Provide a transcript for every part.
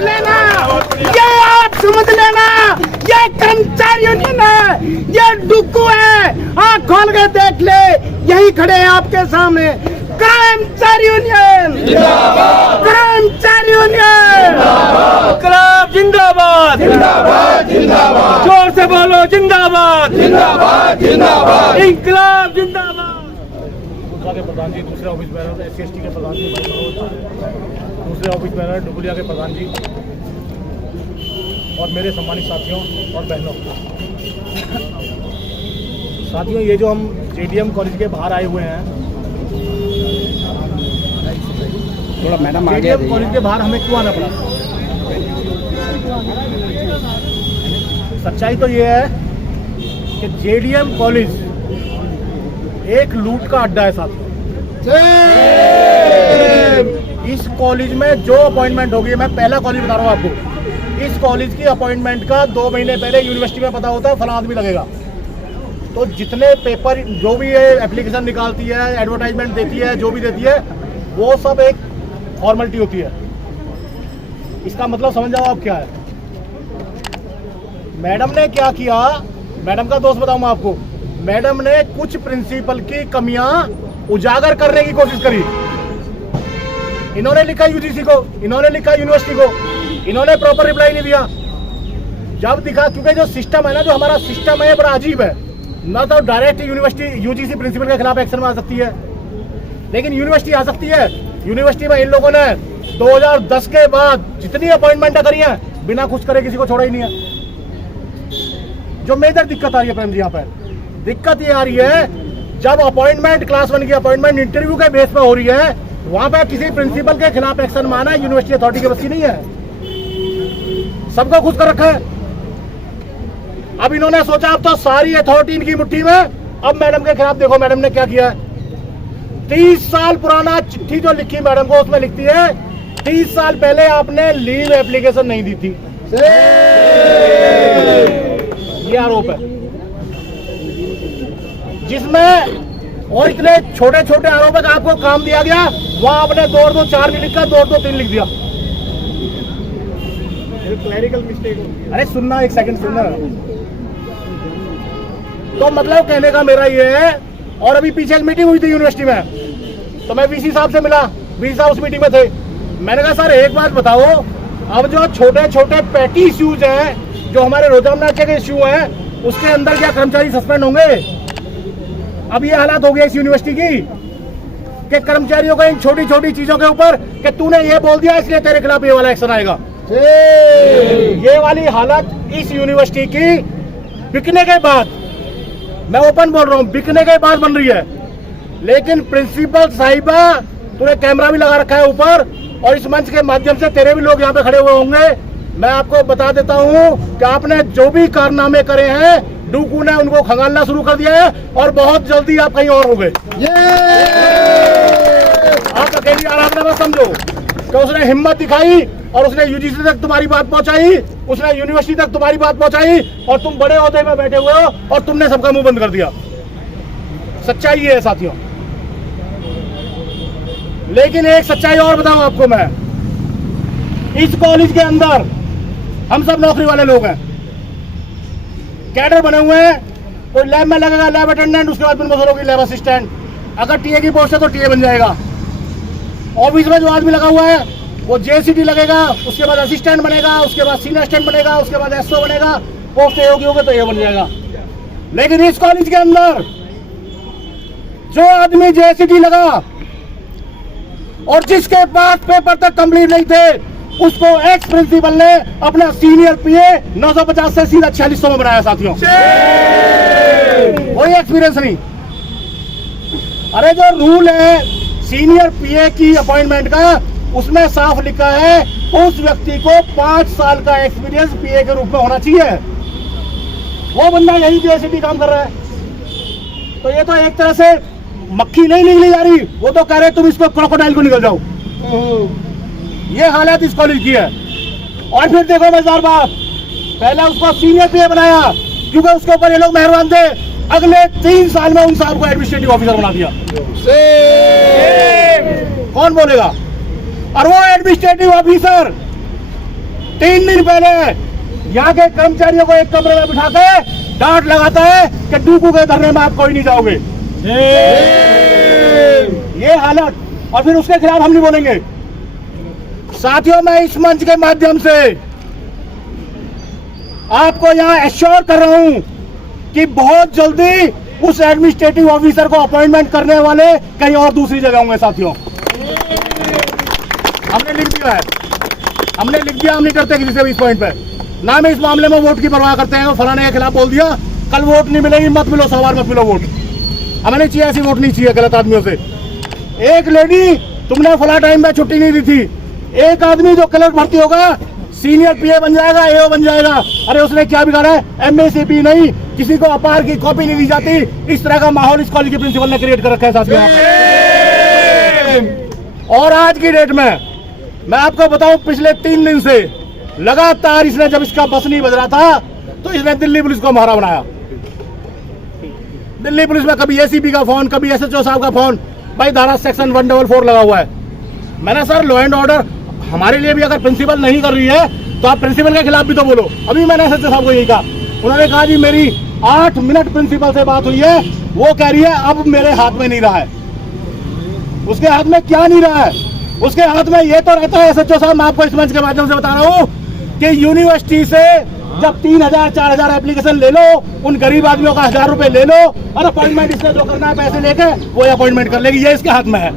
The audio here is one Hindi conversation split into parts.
देख लेना, ये आप समझ लेना, ये कर्मचारी यूनियन है, ये डुक्कू है। आँख खोल के देख ले, यही खड़े हैं आपके सामने। कर्मचारी यूनियन जिंदाबाद, कर्मचारी यूनियन इंकलाब जिंदाबाद, जिंदाबाद जिंदाबाद, जोर से बोलो जिंदाबाद, जिंदाबाद जिंदाबाद, इंकलाब जिंदाबाद। के प्रधान जी, दूसरे ऑफिस बैनर SC/ST के प्रधान जी भाई मनोज, दूसरे ऑफिस बैनर डुबुलिया के प्रधान जी और मेरे सम्मानित साथियों और बहनों, साथियों ये जो हम JDM कॉलेज के बाहर आए हुए हैं, थोड़ा मैडम आगे JDM कॉलेज के बाहर हमें क्यों आना पड़ा? सच्चाई तो ये है कि JDM कॉलेज एक लूट का अड्डा है साथियों। इस कॉलेज में जो अपॉइंटमेंट होगी, मैं पहला कॉलेज बता रहा हूँ आपको, इस कॉलेज की अपॉइंटमेंट का 2 महीने पहले यूनिवर्सिटी में पता होता है फलाना आदमी लगेगा। तो जितने पेपर जो भी ये एप्लीकेशन निकालती है, एडवर्टाइजमेंट देती है, जो भी देती है, वो सब एक फॉर्मेलिटी होती है। इसका मतलब समझ जाओ आप क्या है। मैडम ने क्या किया, मैडम का दोस्त बताऊं मैं आपको, मैडम ने कुछ प्रिंसिपल की कमियां उजागर करने की कोशिश करी। इन्होंने लिखा UGC को, इन्होंने लिखा यूनिवर्सिटी को, इन्होंने प्रॉपर रिप्लाई नहीं दिया। जब दिखा, क्योंकि जो सिस्टम है ना, जो हमारा सिस्टम है, बड़ा अजीब है ना। तो डायरेक्ट यूनिवर्सिटी UGC प्रिंसिपल के खिलाफ एक्शन में आ सकती है, लेकिन यूनिवर्सिटी आ सकती है। यूनिवर्सिटी में इन लोगों ने 2010 के बाद जितनी अपॉइंटमेंट करी है, बिना कुछ करे किसी को छोड़ा ही नहीं है। जो मेजर दिक्कत आ रही है प्रेम जी, यहाँ पर दिक्कत ये आ रही है, जब अपॉइंटमेंट क्लास 1 की अपॉइंटमेंट इंटरव्यू के बेस पे हो रही है, वहां पे किसी प्रिंसिपल के खिलाफ एक्शन माना यूनिवर्सिटी अथॉरिटी की बस की नहीं है। सबको खुश कर रखा है। अब इन्होंने सोचा अब तो सारी अथॉरिटी इनकी मुट्ठी में। अब मैडम के खिलाफ देखो मैडम ने क्या किया है। 30 साल पुराना चिट्ठी जो लिखी मैडम को, उसमें लिखती है 30 साल पहले आपने लीव एप्लीकेशन नहीं दी थी। ये आरोप है जिसमें, और इतने छोटे छोटे आरोप है कि आपको काम दिया गया, वहां आपने 2-2-4 नहीं लिखा, 2-2-3 लिख दिया। क्लैरिकल मिस्टेक हो गई। अरे सुनना, एक सेकंड सुनना। तो मतलब कहने का मेरा ये है, और अभी पीछे एक मीटिंग हुई थी यूनिवर्सिटी में, तो मैं VC साहब से मिला, VC साहब उस मीटिंग में थे। मैंने कहा सर एक बात बताओ, अब जो छोटे छोटे पैटी इश्यूज हैं, जो हमारे रोजाना के इश्यू हैं, उसके अंदर क्या कर्मचारी सस्पेंड होंगे? अब ये हालात हो गया इस यूनिवर्सिटी की कि कर्मचारियों को इन छोटी छोटी चीजों के ऊपर कि तूने ये बोल दिया इसलिए तेरे खिलाफ ये वाला एक्शन आएगा। ये वाली हालत इस यूनिवर्सिटी की बिकने के बाद, मैं ओपन बोल रहा हूँ, बिकने के बाद बन रही है। लेकिन प्रिंसिपल साहिबा, तूने कैमरा भी लगा रखा है ऊपर, और इस मंच के माध्यम से तेरे भी लोग यहाँ पे खड़े हुए होंगे। मैं आपको बता देता हूँ कि आपने जो भी कारनामे करे हैं, डुक्कू ने उनको खंगालना शुरू कर दिया है, और बहुत जल्दी आप कहीं और हो गए। आप अकेली आराधना मत समझो कि उसने हिम्मत दिखाई और उसने UGC तक तुम्हारी बात पहुंचाई, उसने यूनिवर्सिटी तक तुम्हारी बात पहुंचाई, और तुम बड़े ओहदे में बैठे हुए हो और तुमने सबका मुंह बंद कर दिया। सच्चाई ये है साथियों। लेकिन एक सच्चाई और बताऊं आपको मैं, इस कॉलेज के अंदर हम सब नौकरी वाले लोग हैं, कैडर बने हुए हैं। कोई लैब में लगेगा लैब अटेंडेंट, उसके बाद फिर होगी लैब असिस्टेंट। अगर TA की पोस्ट है तो TA बन जाएगा। ऑफिस में जो आदमी लगा हुआ है वो JCT लगेगा, उसके बाद असिस्टेंट बनेगा, उसके बाद सीनियर असिस्टेंट बनेगा, उसके बाद SO बनेगा। पोस्ट A होगी तो ये बन जाएगा। लेकिन इस कॉलेज के अंदर जो आदमी JCT लगा और जिसके पास पेपर तक कंप्लीट नहीं थे, उसको एक्स प्रिंसिपल ने अपना सीनियर PA 950 से सीधा 4600 में बनाया साथियों। कोई एक्सपीरियंस नहीं। अरे जो रूल है सीनियर PA की अपॉइंटमेंट का, उसमें साफ लिखा है उस व्यक्ति को 5 साल का एक्सपीरियंस PA के रूप में होना चाहिए। वो बंदा यही JCT काम कर रहा है। तो ये तो एक तरह से मक्खी नहीं निकली जा रही, वो तो कह रहे तुम इसको क्रोकोडाइल को निकल जाओ। ये हालत इस कॉलेज की है। और फिर देखो मजेदार बात, पहले उसको सीनियर PA बनाया क्योंकि उसके ऊपर ये लोग मेहरबान थे। अगले 3 साल में उन साहब को एडमिनिस्ट्रेटिव ऑफिसर बना दिया। कौन बोलेगा? और वो एडमिनिस्ट्रेटिव ऑफिसर 3 दिन पहले यहाँ के कर्मचारियों को एक कमरे में बिठा के डांट लगाता है कि डूकू के धरने में आप कोई नहीं जाओगे। ये हालत, और फिर उसके खिलाफ हम नहीं बोलेंगे। साथियों, मैं इस मंच के माध्यम से आपको यहाँ एश्योर कर रहा हूं कि बहुत जल्दी उस एडमिनिस्ट्रेटिव ऑफिसर को अपॉइंटमेंट करने वाले कहीं और दूसरी जगह होंगे। साथियों, हमने लिख दिया है, हमने लिख दिया, हम नहीं करते किसी से भी इस पॉइंट पे। ना हम इस मामले में वोट की परवाह करते हैं। फलाने के खिलाफ बोल दिया, कल वोट नहीं मिलेगी, मत मिलो, 100 बार मत मिलो वोट। हमें नहीं चाहिए, ऐसी वोट नहीं चाहिए गलत आदमियों से। एक लेडी, तुमने फला टाइम में छुट्टी नहीं दी थी। एक आदमी जो कलर भर्ती होगा, सीनियर पीए बन जाएगा, एओ बन जाएगा। अरे उसने क्या बिगाड़ा है? एमएसीपी नहीं, किसी को अपार की कॉपी नहीं दी जाती। इस तरह का माहौल इस कॉलेज के प्रिंसिपल ने क्रिएट कर रखा है साथियों। और आज की डेट में मैं आपको बताऊं, पिछले 3 दिन से लगातार इसने, जब इसका बस नहीं बज रहा था तो इसने दिल्ली पुलिस को मारा बनाया। दिल्ली पुलिस में कभी एसीपी का फोन, कभी एसएचओ साहब का फोन। भाई धारा सेक्शन 144 लगा हुआ है। मैंने सर लॉ एंड ऑर्डर हमारे लिए भी अगर प्रिंसिपल नहीं कर रही है तो आप प्रिंसिपल के खिलाफ भी तो बोलो। अभी मैंने एसएचओ साहब को यही कहा, उन्होंने कहा जी मेरी 8 मिनट प्रिंसिपल से बात हुई है, वो कह रही है अब मेरे हाथ में नहीं रहा है। उसके हाथ में क्या नहीं रहा है? उसके हाथ में ये तो रहता है एसएचओ साहब, मैं आपको इस मंच के माध्यम से बता रहा हूँ कि यूनिवर्सिटी से जब 3000-4000 एप्लीकेशन ले लो, उन गरीब आदमियों का 1000 रुपए ले लो और अपॉइंटमेंट इसने जो करना है पैसे लेके वो अपॉइंटमेंट कर लेगी। ये इसके हाथ में है।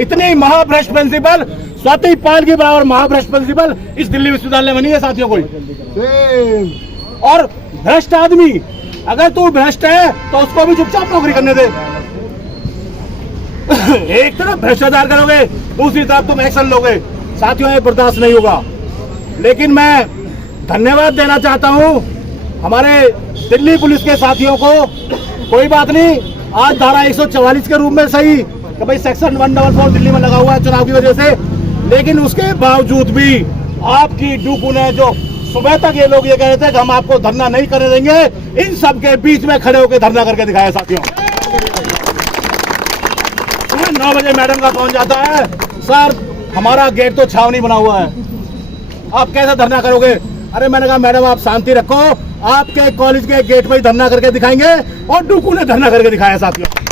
इतनी महाभ्रष्ट प्रिंसिपल, स्वाति पाल की बराबर महाभ्रष्ट प्रिंसिपल इस दिल्ली विश्वविद्यालय में नहीं है साथियों कोई। और भ्रष्ट आदमी, अगर तू भ्रष्ट है तो उसको भी चुपचाप नौकरी करने दे। एक तरफ भ्रष्टाचार करोगे, दूसरी तरफ तुम एक्शन लोगे। साथियों, ये बर्दाश्त नहीं होगा। लेकिन मैं धन्यवाद देना चाहता हूं हमारे दिल्ली पुलिस के साथियों को। कोई बात नहीं, आज धारा 144 के रूप में सही कि भाई सेक्शन 144 दिल्ली में लगा हुआ है चुनाव की वजह से, लेकिन उसके बावजूद भी आपकी डूकू ने, जो सुबह तक ये लोग ये कह रहे थे कि हम आपको धरना नहीं करने देंगे, इन सब के बीच में खड़े होकर धरना करके दिखाया। साथियों, सुबह 9 बजे मैडम का फोन जाता है, सर हमारा गेट तो छावनी बना हुआ है, आप कैसे धरना करोगे? अरे मैंने कहा मैडम आप शांति रखो, आपके कॉलेज के गेट पर ही धरना करके दिखाएंगे। और डूकू ने धरना करके दिखाया साथियों।